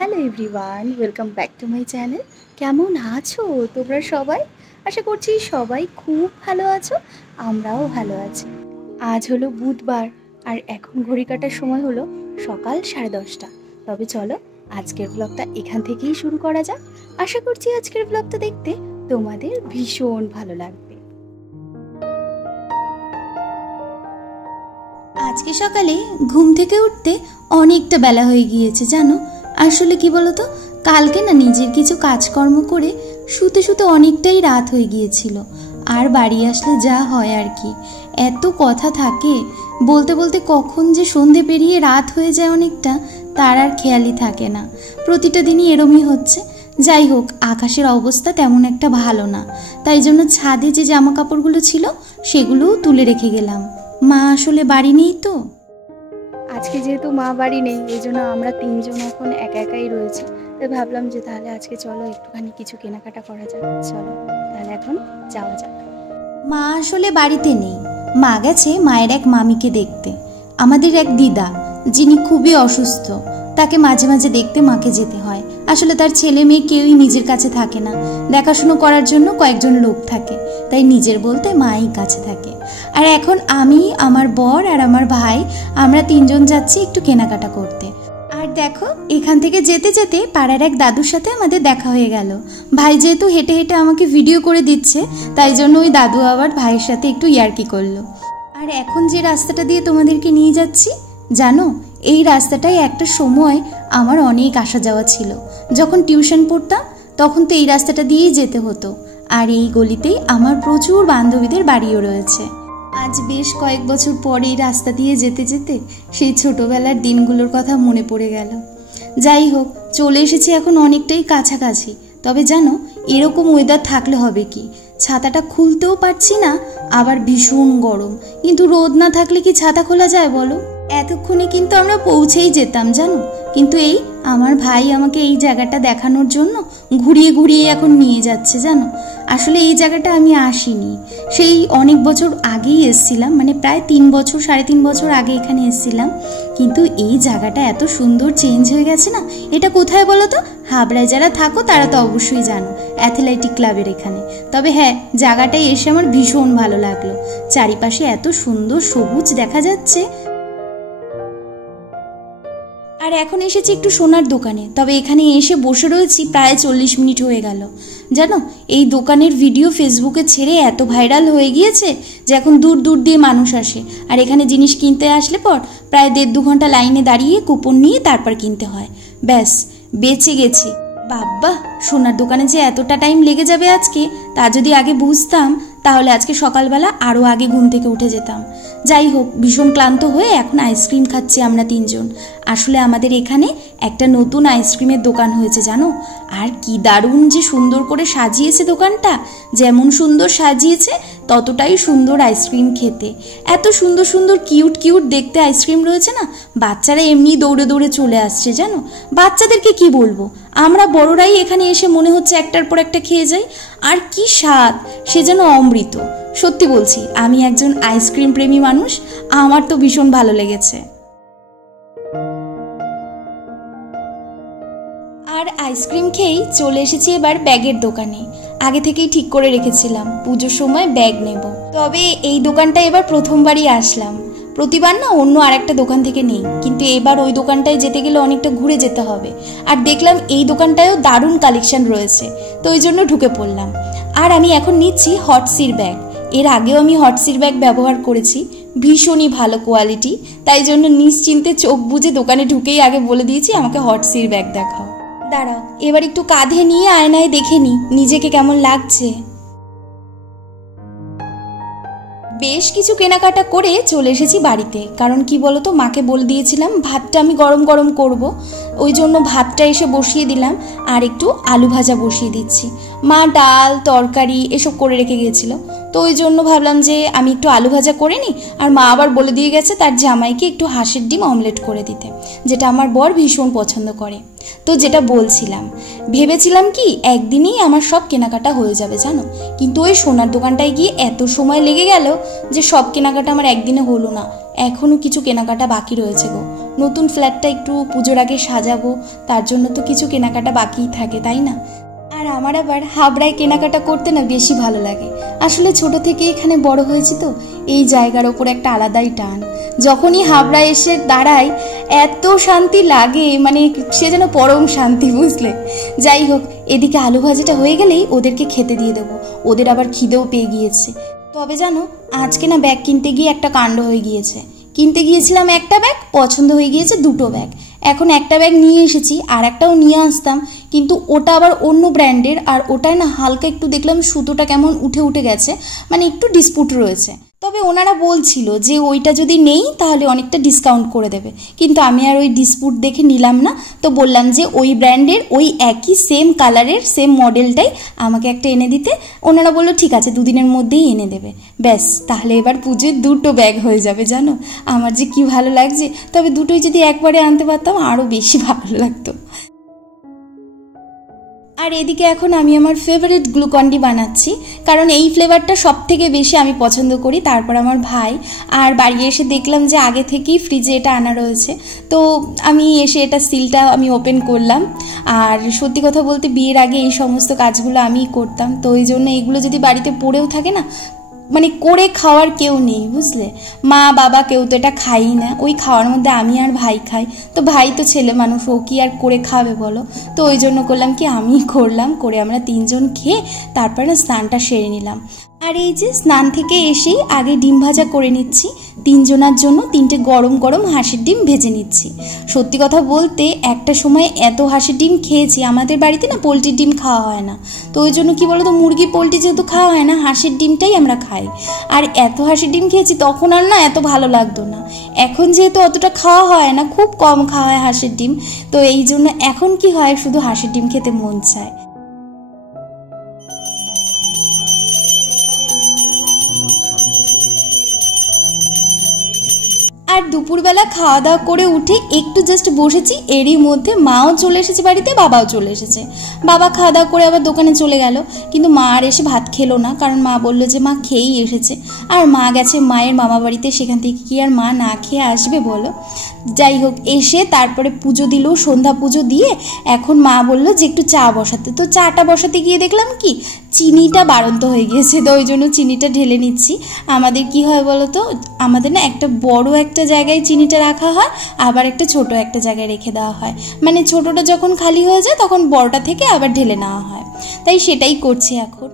Hello everyone, welcome back to my channel. কেমন আছো তোমরা সবাই? আশা করছি সবাই খুব ভালো আছো, আমরাও ভালো আছি। আজ হলো বুধবার আর এখন ঘড়ি কাটার সময় হলো সকাল 10:30। তবে চলো আজকের ব্লগটা এখান থেকেই শুরু করা যাক। আশা করছি আজকের ব্লগটা দেখতে তোমাদের ভীষণ ভালো লাগবে। আজকে সকালে ঘুম থেকে উঠতে অনেকটা বেলা হয়ে গিয়েছে জানো। আসলে কি বলতো, কালকে না নিজের কিছু কাজকর্ম করে শুতে শুতে অনেকটাই রাত হয়ে গিয়েছিল। আর বাড়ি আসলে যা হয় আর কি, এত কথা থাকে, বলতে বলতে কখন যে সন্ধে পেরিয়ে রাত হয়ে যায় অনেকটা, তার আর খেয়ালই থাকে না। প্রতিটা দিনই এরমই হচ্ছে। যাই হোক, আকাশের অবস্থা তেমন একটা ভালো না, তাই জন্য ছাদে যে জামা কাপড়গুলো ছিল সেগুলোও তুলে রেখে গেলাম। মা আসলে বাড়ি নেই তো, আজকে যেহেতু মা বাড়ি নেই, এই জন্য আমরা তিনজন এখন একা একাই রয়েছি। তাই ভাবলাম যে তাহলে আজকে চলো একটুখানি কিছু কেনাকাটা করা যাক। চলো তাহলে এখন যাওয়া যাক। মা আসলে বাড়িতে নেই, মা গেছে মায়ের এক মামিকে দেখতে। আমাদের এক দিদা যিনি খুবই অসুস্থ, তাকে মাঝে মাঝে দেখতে মাকে যেতে হয়। আসলে তার ছেলে মেয়ে কেউই নিজের কাছে থাকে না, দেখাশুনো করার জন্য কয়েকজন লোক থাকে, তাই নিজের বলতে মাই কাছে থাকে। আর এখন আমি, আমার বর আর আমার ভাই, আমরা তিনজন যাচ্ছি একটু কেনাকাটা করতে। আর দেখো, এখান থেকে যেতে যেতে পাড়ার এক দাদুর সাথে আমাদের দেখা হয়ে গেল। ভাই যেহেতু হেঁটে হেঁটে আমাকে ভিডিও করে দিচ্ছে, তাই জন্য ওই দাদু আবার ভাইয়ের সাথে একটু ইয়ার্কি করলো। আর এখন যে রাস্তাটা দিয়ে তোমাদেরকে নিয়ে যাচ্ছি, জানো এই রাস্তাটায় একটা সময় আমার অনেক আসা যাওয়া ছিল। যখন টিউশন পড়তাম তখন তো এই রাস্তাটা দিয়েই যেতে হতো। আর এই গলিতেই আমার প্রচুর বান্ধবীদের বাড়িও রয়েছে। আজ বেশ কয়েক বছর পরে এই রাস্তা দিয়ে যেতে যেতে সেই ছোটবেলার দিনগুলোর কথা মনে পড়ে গেল। যাই হোক, চলে এসেছি এখন অনেকটাই কাছাকাছি। তবে জানো, এরকম ওয়েদার থাকলে হবে কি, ছাতাটা খুলতেও পারছি না, আবার ভীষণ গরম। কিন্তু রোদ না থাকলে কি ছাতা খোলা যায় বলো? এতক্ষণে কিন্তু আমরা পৌঁছেই যেতাম জানো, কিন্তু এই আমার ভাই আমাকে এই জায়গাটা দেখানোর জন্য ঘুরিয়ে ঘুরিয়ে এখন নিয়ে যাচ্ছে জানো। আসলে এই জায়গাটা আমি আসিনি, সেই অনেক বছর আগেই এসেছিলাম, মানে প্রায় 3 বছর 3.5 বছর আগে এখানে এসেছিলাম। কিন্তু এই জায়গাটা এত সুন্দর চেঞ্জ হয়ে গেছে না। এটা কোথায় বলো তো? হাবড়ায় যারা থাকো তারা তো অবশ্যই জানো, অ্যাথলেটিক ক্লাবের এখানে। তবে হ্যাঁ, জায়গাটায় এসে আমার ভীষণ ভালো লাগলো। চারিপাশে এত সুন্দর সবুজ দেখা যাচ্ছে। আর এখন এসেছি একটু সোনার দোকানে। তবে এখানে এসে বসে রয়েছি প্রায় 40 মিনিট হয়ে গেল জানো। এই দোকানের ভিডিও ফেসবুকে ছেড়ে এত ভাইরাল হয়ে গিয়েছে যে এখন দূর দূর দিয়ে মানুষ আসে। আর এখানে জিনিস কিনতে আসলে পর প্রায় 1.5-2 ঘন্টা লাইনে দাঁড়িয়ে কুপন নিয়ে তারপর কিনতে হয়। ব্যাস, বেঁচে গেছি। বাবা, সোনার দোকানে যে এতটা টাইম লেগে যাবে আজকে, তা যদি আগে বুঝতাম তাহলে আজকে সকালবেলা আরও আগে ঘুম থেকে উঠে যেতাম। যাই হোক, ভীষণ ক্লান্ত হয়ে এখন আইসক্রিম খাচ্ছি আমরা তিনজন। আসলে আমাদের এখানে একটা নতুন আইসক্রিমের দোকান হয়েছে জানো। আর কি দারুণ যে সুন্দর করে সাজিয়েছে দোকানটা। যেমন সুন্দর সাজিয়েছে ততটাই সুন্দর আইসক্রিম খেতে। এত সুন্দর সুন্দর কিউট কিউট দেখতে আইসক্রিম রয়েছে না, বাচ্চারা এমনি দৌড়ে দৌড়ে চলে আসছে জানো। বাচ্চাদেরকে কি বলবো, আমরা বড়রাই এখানে এসে মনে হচ্ছে একটার পর একটা খেয়ে যাই। আর কি স্বাদ, সে যেন অমৃত। সত্যি বলছি, আমি একজন আইসক্রিম প্রেমী মানুষ, আমার তো ভীষণ ভালো লেগেছে। আর আইসক্রিম খেয়েই চলে এসেছি এবার ব্যাগের দোকানে। আগে থেকেই ঠিক করে রেখেছিলাম পুজোর সময় ব্যাগ নেব। তবে এই দোকানটা এবার প্রথমবারই আসলাম। প্রতিবার না অন্য আরেকটা দোকান থেকে নেই, কিন্তু এবার ওই দোকানটায় যেতে গেলে অনেকটা ঘুরে যেতে হবে। আর দেখলাম এই দোকানটায়ও দারুণ কালেকশন রয়েছে, তো ওই জন্য ঢুকে পড়লাম। আর আমি এখন নিচ্ছি হটসির ব্যাগ। এর আগেও আমি হটসির ব্যাগ ব্যবহার করেছি, ভীষণই ভালো কোয়ালিটি, তাই জন্য নিশ্চিন্তে চোখ বুজে দোকানে ঢুকেই আগে বলে দিয়েছি আমাকে হটসির ব্যাগ দেখাও। দাঁড়াও, এবার একটু কাঁধে নিয়ে আয়নায় দেখে নিই নিজেকে কেমন লাগছে। বেশ কিছু কেনাকাটা করে চলে এসেছি বাড়িতে, কারণ কি বলতো, মাকে বলে দিয়েছিলাম ভাতটা আমি গরম গরম করব, ওই জন্য ভাতটা এসে বসিয়ে দিলাম আর একটু আলু ভাজা বসিয়ে দিচ্ছি। মা ডাল তরকারি এসব করে রেখে গিয়েছিল, তো ওই জন্য ভাবলাম যে আমি একটু আলু ভাজা করে নিই। আর মা আবার বলে দিয়ে গেছে তার জামাইকে একটু হাঁসের ডিম অমলেট করে দিতে, যেটা আমার বর ভীষণ পছন্দ করে। তো যেটা বলছিলাম, ভেবেছিলাম কি একদিনেই আমার সব কেনাকাটা হয়ে যাবে জানো, কিন্তু ওই সোনার দোকানটায় গিয়ে এত সময় লেগে গেল যে সব কেনাকাটা আমার একদিনে হলো না। এখনও কিছু কেনাকাটা বাকি রয়েছে গো। নতুন ফ্ল্যাটটা একটু পুজোর আগে সাজাবো, তার জন্য তো কিছু কেনাকাটা বাকিই থাকে, তাই না? আর আমার আবার হাবড়ায় কেনাকাটা করতে না বেশি ভালো লাগে। আসলে ছোট থেকে এখানে বড় হয়েছি তো এই জায়গার ওপর একটা আলাদাই টান। যখনই হাবড়ায় এসে দাঁড়াই এত শান্তি লাগে, মানে সে যেন পরম শান্তি, বুঝলে? যাই হোক, এদিকে আলু ভাজিটা হয়ে গেলেই ওদেরকে খেতে দিয়ে দেবো, ওদের আবার খিদেও পেয়ে গিয়েছে। তবে জানো, আজকে না ব্যাগ কিনতে গিয়ে একটা কাণ্ড হয়ে গিয়েছে। কিনতে গিয়েছিলাম একটা ব্যাগ, পছন্দ হয়ে গিয়েছে দুটো ব্যাগ। এখন একটা ব্যাগ নিয়ে এসেছি, আর একটাও নিয়ে আসতাম, কিন্তু ওটা আবার অন্য ব্র্যান্ডের, আর ওটায় না হালকা একটু দেখলাম সুতোটা কেমন উঠে উঠে গেছে, মানে একটু ডিসপুট রয়েছে। তবে ওনারা বলছিল যে ওইটা যদি নেই তাহলে অনেকটা ডিসকাউন্ট করে দেবে, কিন্তু আমি আর ওই ডিসপুট দেখে নিলাম না। তো বললাম যে ওই ব্র্যান্ডের ওই একই সেম কালারের সেম মডেলটাই আমাকে একটা এনে দিতে। ওনারা বললো ঠিক আছে, দুদিনের মধ্যেই এনে দেবে। ব্যাস, তাহলে এবার পুজোয় দুটো ব্যাগ হয়ে যাবে জানো। আমার যে কি ভালো লাগছে, তবে দুটোই যদি একবারে আনতে পারতাম আরও বেশি ভালো লাগতো। আর এদিকে এখন আমি আমার ফেভারিট গ্লুকন্ডি বানাচ্ছি, কারণ এই ফ্লেভারটা সব থেকে বেশি আমি পছন্দ করি, তারপর আমার ভাই। আর বাড়ি এসে দেখলাম যে আগে থেকেই ফ্রিজে এটা আনা রয়েছে, তো আমি এসে এটা সিলটা আমি ওপেন করলাম। আর সত্যি কথা বলতে বিয়ের আগে এই সমস্ত কাজগুলো আমিই করতাম, তো ওই জন্য এগুলো যদি বাড়িতে পড়েও থাকে না, মানে করে খাওয়ার কেউ নেই, বুঝলে? মা বাবা কেউ তো এটা খাই না, ওই খাওয়ার মধ্যে আমি আর ভাই খাই। তো ভাই তো ছেলে মানুষ, ও কি আর করে খাবে বলো? তো ওই জন্য করলাম কি, আমি করলাম, করে আমরা তিনজন খেয়ে তারপর না স্নানটা সেরে নিলাম। আর এই যে স্নান থেকে এসেই আগে ডিম ভাজা করে নিচ্ছি, তিনজনের জন্য তিনটে গরম গরম হাঁসের ডিম ভেজে নিচ্ছি। সত্যি কথা বলতে একটা সময় এত হাঁসের ডিম খেয়েছি, আমাদের বাড়িতে না পোলট্রির ডিম খাওয়া হয় না, তো ওই জন্য কি বলতো, মুরগি পোলট্রি যেহেতু খাওয়া হয় না, হাঁসের ডিমটাই আমরা খাই। আর এত হাঁসের ডিম খেয়েছি তখন আর না এত ভালো লাগতো না। এখন যেহেতু অতটা খাওয়া হয় না, খুব কম খাওয়া হয় হাঁসের ডিম, তো এই জন্য এখন কি হয়, শুধু হাঁসের ডিম খেতে মন চায়। আর দুপুরবেলা খাওয়া দাওয়া করে উঠে একটু জাস্ট বসেছি, এরই মধ্যে মাও চলে এসেছে বাড়িতে, বাবাও চলে এসেছে। বাবা খাওয়া দাওয়া করে আবার দোকানে চলে গেল, কিন্তু মা আর এসে ভাত খেলো না, কারণ মা বললো যে মা খেয়েই এসেছে। আর মা গেছে মায়ের মামা বাড়িতে, সেখান থেকে কি আর মা না খেয়ে আসবে বলো? যাই হোক, এসে তারপরে পুজো দিল, সন্ধ্যা পুজো দিয়ে এখন মা বললো যে একটু চা বসাতে। তো চাটা বসাতে গিয়ে দেখলাম কি চিনিটা বাড়ন্ত হয়ে গিয়েছে, তো ওই জন্য চিনিটা ঢেলে নিচ্ছি। আমাদের কি হয় বলো তো, আমাদের না একটা বড় একটা জায়গায় চিনিটা রাখা হয়, আবার একটা ছোট একটা জায়গায় রেখে দেওয়া হয়, মানে ছোটটা যখন খালি হয়ে যায় তখন বড়টা থেকে আবার ঢেলে নেওয়া হয়, তাই সেটাই করছি এখন।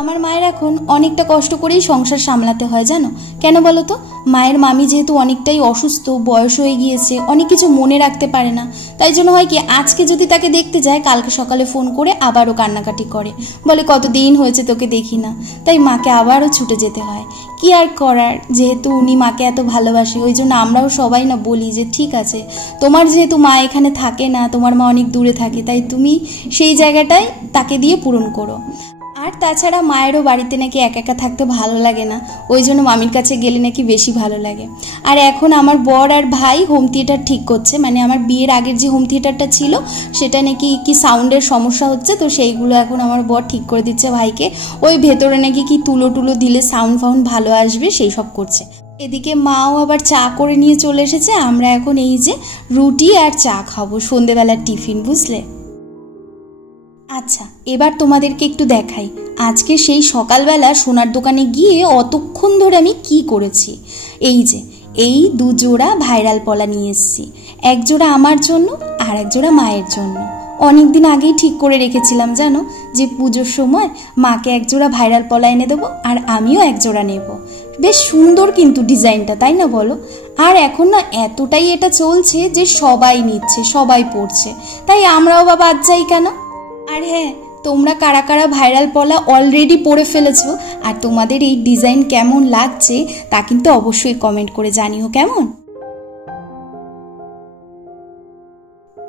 আমার মায়ের এখন অনেকটা কষ্ট করেই সংসার সামলাতে হয় জানো, কেন বলো তো? মায়ের মামি যেহেতু অনেকটাই অসুস্থ, বয়স হয়ে গিয়েছে, অনেক কিছু মনে রাখতে পারে না, তাই জন্য হয় কি আজকে যদি তাকে দেখতে যায়, কালকে সকালে ফোন করে আবারও কান্নাকাটি করে, বলে কতদিন হয়েছে তোকে দেখি না, তাই মাকে আবারও ছুটে যেতে হয়। কি আর করার, যেহেতু উনি মাকে এত ভালোবাসে, ওই জন্য আমরাও সবাই না বলি যে ঠিক আছে, তোমার যেহেতু মা এখানে থাকে না, তোমার মা অনেক দূরে থাকে, তাই তুমি সেই জায়গাটায় তাকে দিয়ে পূরণ করো। আর তাছাড়া মায়েরও বাড়িতে নাকি একা একা থাকতে ভালো লাগে না, ওই জন্য মামির কাছে গেলে নাকি বেশি ভালো লাগে। আর এখন আমার বর আর ভাই হোম থিয়েটার ঠিক করছে, মানে আমার বিয়ের আগের যে হোম থিয়েটারটা ছিল সেটা নাকি কি সাউন্ডের সমস্যা হচ্ছে, তো সেইগুলো এখন আমার বর ঠিক করে দিচ্ছে ভাইকে। ওই ভেতরে নাকি কি তুলো টুলো দিলে সাউন্ড ফাউন্ড ভালো আসবে, সেই সব করছে। এদিকে মাও আবার চা করে নিয়ে চলে এসেছে, আমরা এখন এই যে রুটি আর চা খাবো, সন্ধেবেলার টিফিন, বুঝলে? আচ্ছা, এবার তোমাদেরকে একটু দেখাই আজকে সেই সকালবেলা সোনার দোকানে গিয়ে অতক্ষণ ধরে আমি কি করেছি। এই যে এই 2 জোড়া ভাইরাল পলা নিয়ে এসেছি, 1 জোড়া আমার জন্য আর 1 জোড়া মায়ের জন্য। অনেক দিন আগেই ঠিক করে রেখেছিলাম জানো, যে পুজোর সময় মাকে 1 জোড়া ভাইরাল পলা এনে দেবো আর আমিও 1 জোড়া নেব। বেশ সুন্দর কিন্তু ডিজাইনটা, তাই না বলো? আর এখন না এতটাই এটা চলছে যে সবাই নিচ্ছে, সবাই পরছে, তাই আমরাও বা বাদ যাই কেন? আর হ্যাঁ, তোমরা কারা কারা ভাইরাল পলা অলরেডি পরে ফেলেছো আর তোমাদের এই ডিজাইন কেমন লাগছে তা কিন্তু অবশ্যই কমেন্ট করে জানিও কেমন।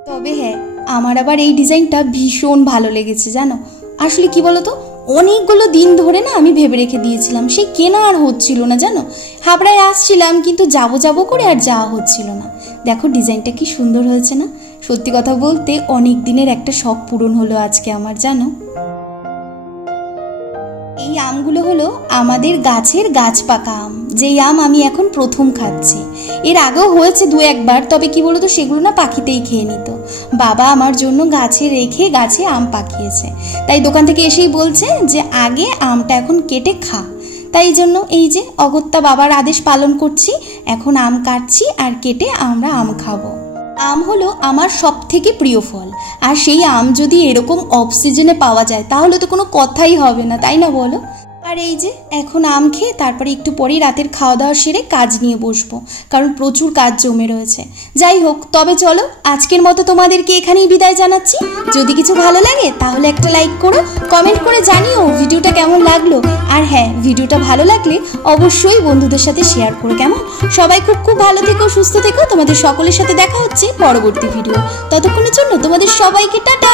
তবে হ্যাঁ, আমার আবার এই ডিজাইনটা ভীষণ ভালো লেগেছে জানো। আসলে কি বলতো, অনেকগুলো দিন ধরে না আমি ভেবে রেখে দিয়েছিলাম, সেই কেনা আর হচ্ছিল না জানো। হাবড়ায় আসছিলাম কিন্তু যাবো করে আর যাওয়া হচ্ছিল না। দেখো ডিজাইনটা কি সুন্দর হয়েছে না? সত্যি কথা বলতে অনেক দিনের একটা শখ পূরণ হলো আজকে আমার জানো। এই আমগুলো হলো আমাদের গাছের গাছ পাকা আম, যেই আম আমি এখন প্রথম খাচ্ছি। এর আগেও হয়েছে 2-1 বার, তবে কি বলতো সেগুলো না পাখিতেই খেয়ে নিত। বাবা আমার জন্য গাছে রেখে গাছে আম পাকিয়েছে, তাই দোকান থেকে এসেই বলছে যে আগে আমটা এখন কেটে খা। তাই জন্য এই যে অগত্যা বাবার আদেশ পালন করছি, এখন আম কাটছি আর কেটে আমরা আম খাবো। আম হলো আমার সবথেকে প্রিয় ফল, আর সেই আম যদি এরকম অফ সিজনে পাওয়া যায় তাহলে তো কোনো কথাই হবে না, তাই না বলো? আর এই যে এখন আম খেয়ে তারপরে একটু পরেই রাতের খাওয়া দাওয়া সেরে কাজ নিয়ে বসবো, কারণ প্রচুর কাজ জমে রয়েছে। যাই হোক, তবে চলো আজকের মতো তোমাদেরকে এখানেই বিদায় জানাচ্ছি। যদি কিছু ভালো লাগে তাহলে একটা লাইক করো, কমেন্ট করে জানিও ভিডিওটা কেমন লাগলো। আর হ্যাঁ, ভিডিওটা ভালো লাগলে অবশ্যই বন্ধুদের সাথে শেয়ার করো কেমন। সবাই খুব ভালো থেকো, সুস্থ থেকো। তোমাদের সকলের সাথে দেখা হচ্ছে পরবর্তী ভিডিও। ততক্ষণের জন্য তোমাদের সবাইকে টাটা।